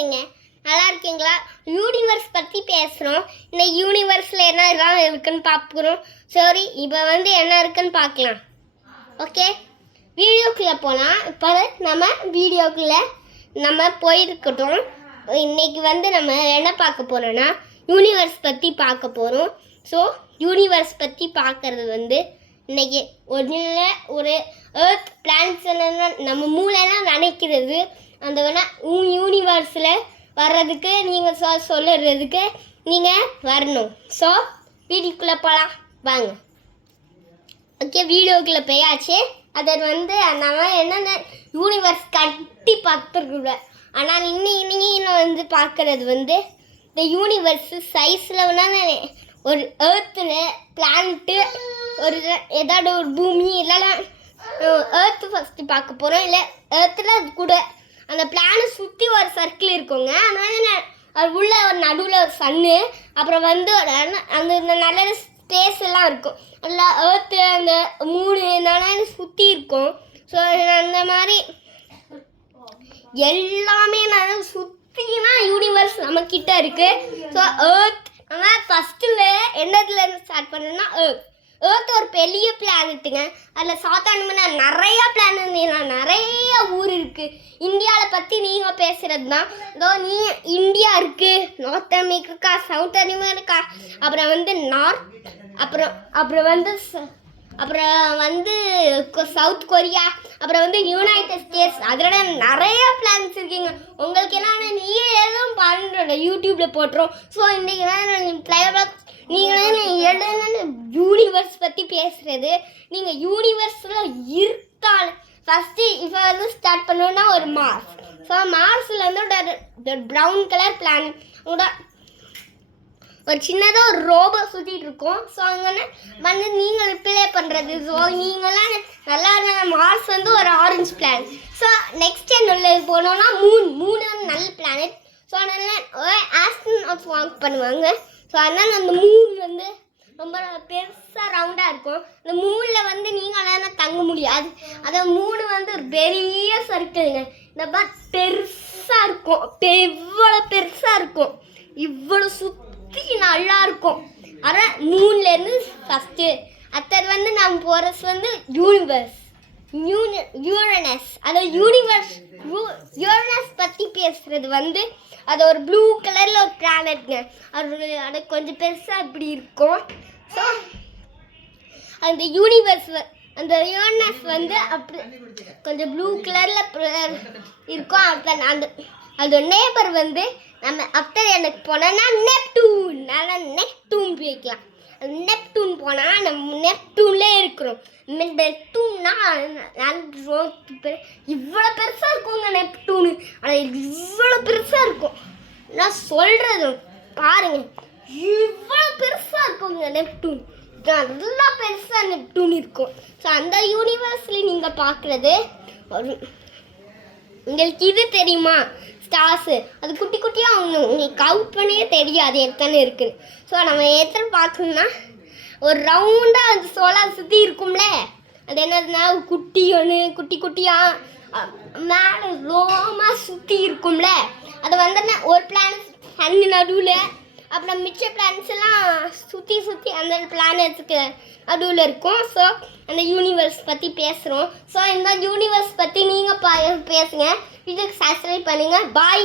இருக்கீங்க? நல்லா இருக்கீங்களா? யூனிவர்ஸ் பற்றி பேசுகிறோம். இந்த யூனிவர்ஸில் என்ன இருக்குன்னு பார்க்குறோம். சரி, இப்போ என்ன இருக்குன்னு பார்க்கலாம். ஓகே, வீடியோக்குள்ளே போகலாம். இப்போ நம்ம வீடியோக்குள்ளே போயிருக்கட்டும். இன்றைக்கி நம்ம என்ன பார்க்க போகிறோன்னா யூனிவர்ஸ் பற்றி பார்க்க போகிறோம். ஸோ யூனிவர்ஸ் பற்றி பார்க்குறது இன்றைக்கி ஒரு எர்த் பிளான்ஸ் நம்ம மூளைலாம் நினைக்கிறது அந்த யூனிவர்ஸில் வர்றதுக்கு நீங்கள் சொல்லுறதுக்கு நீங்கள் வரணும். ஸோ வீடியோக்குள்ளே போகலாம் வாங்க. ஓகே, வீடியோக்குள்ளே போயாச்சு. அதை நம்ம என்னென்ன யூனிவர்ஸ் கட்டி பார்த்துருக்குள்ள. ஆனால் இன்னும் பார்க்குறது இந்த யூனிவர்ஸு சைஸில் ஒரு எர்த்தில் பிளான்ட்டு ஒரு ஏதாவது ஒரு பூமி இல்லைன்னா எர்த்து ஃபஸ்ட்டு பார்க்க போகிறோம். இல்லை எர்த்தில் அது கூட அந்த பிளானை சுற்றி ஒரு சர்க்கிள் இருக்குங்க. அதனால அது உள்ள ஒரு நடுவில் ஒரு சன்னு, அப்புறம் அந்த நல்ல ஸ்பேஸ் எல்லாம் இருக்கும். நல்லா எர்த்து அந்த 3 நாளாக சுற்றி இருக்கும். ஸோ அந்த மாதிரி எல்லாமே நான் சுற்றினா யூனிவர்ஸ் நம்மக்கிட்ட இருக்குது. ஸோ எர்த் ஆனால் ஃபஸ்ட்டில் என்னதுலேருந்து ஸ்டார்ட் பண்ணேன்னா எர்த் ஒரு பெரிய பிளானட்டுங்க. அதில் சாதாரணமாக நிறையா பிளானட் நிறைய ஊர் இருக்குது. இந்தியாவில் பற்றி நீங்கள் பேசுகிறது தான். இதோ இந்தியா இருக்குது, நார்த் அமெரிக்கா, சவுத் அமெரிக்கா, அப்புறம் நார்த், அப்புறம் சவுத் கொரியா, அப்புறம் யுனைடெட் ஸ்டேட்ஸ். அதோட நிறைய பிளான்ஸ் இருக்குங்க. உங்களுக்கு நீங்கள் எதுவும் பண்ணுற யூடியூப்பில் போட்டுரும். ஸோ இன்றைக்கி நீங்கள் யூனிவர்ஸ் பற்றி பேசுகிறது. நீங்கள் யூனிவர்ஸில் இருக்கால் ஃபஸ்ட்டு இப்போ ஸ்டார்ட் பண்ணோன்னா ஒரு மார்ஸ். ஸோ மார்ஸில் ஒரு ப்ரௌன் கலர் பிளானட் ஒரு சின்னதாக ஒரு ரோபோ சுற்றிட்டு இருக்கோம். ஸோ அங்கே நீங்கள் ரிப்ளே பண்ணுறது. ஸோ நீங்களாம் நல்லா மார்ஸ் ஒரு ஆரஞ்சு பிளானட். ஸோ நெக்ஸ்ட் என்ன போனோன்னா மூணு நல்ல பிளானட். ஸோ அதனால் ஆஸ்ட்ரோநாட்ஸ் வாக் பண்ணுவாங்க. ஸோ அதனால் அந்த மூன் ரொம்ப பெருசாக ரவுண்டாக இருக்கும். இந்த மூணில் நீங்களாம் தங்க முடியாது. அந்த மூணு ஒரு பெரிய சர்க்கிளுங்க. இந்த பெருசாக இருக்கும், இவ்வளோ பெருசாக இருக்கும், இவ்வளோ சுற்றி நல்லா இருக்கும். ஆனால் மூணுலேருந்து ஃபஸ்ட்டு அடுத்தது நம்ம போகிறது யூரனஸ். அந்த யூரனஸ் பற்றி பேசுகிறது அது ஒரு ப்ளூ கலரில் ஒரு பிளானட்ங்க. அது கொஞ்சம் பெருசாக இப்படி இருக்கும். ஸோ அந்த அந்த யூரனஸ் அப்படி கொஞ்சம் ப்ளூ கலரில் இருக்கும். அப்புறம் அந்த நேபர் நம்ம அப்போ எனக்கு போனோன்னா நெப்டூன். அதனால் நெப்டூன் போய்க்கலாம். நெப்டூன் போனால் நம்ம நெப்டூன்லேயே இருக்கிறோம். நெப்டூன்னா இவ்வளோ பெருசாக இருக்குங்க நெப்டூனு. ஆனால் இவ்வளோ பெருசாக இருக்கும். நான் சொல்கிறது பாருங்கள், இவ்வளோ பெருசாக இருக்குங்க நெப்டூன். நல்லா பெருசாக நெப்டூன் இருக்கும். ஸோ அந்த யூனிவர்ஸில் நீங்கள் பார்க்குறது உங்களுக்கு இது தெரியுமா? ஸ்டார்ஸு அது குட்டி குட்டியாக உங்களுக்கு கவுட் பண்ணியே தெரியாது எத்தனை இருக்குன்னு. ஸோ நம்ம எத்தனை பார்க்கணுன்னா ஒரு ரவுண்டாக அந்த சோலார் சுற்றி இருக்கும்ல, அது என்னதுன்னா குட்டி குட்டியாக மேலே ரோமாக சுற்றி இருக்கும்ல. அது ஒரு பிளானட் சன் நடுவில், அப்புறம் மிச்ச பிளானட்ஸ் எல்லாம் சுற்றி அந்த பிளானட்ஸுக்கு நடுவில் இருக்கும். ஸோ அந்த யூனிவர்ஸ் பற்றி பேசுகிறோம். ஸோ இந்த யூனிவர்ஸ் பற்றி நீங்கள் பேசுங்க. இதுக்கு சப்ஸ்கிரைப் பண்ணுங்கள். பாய்.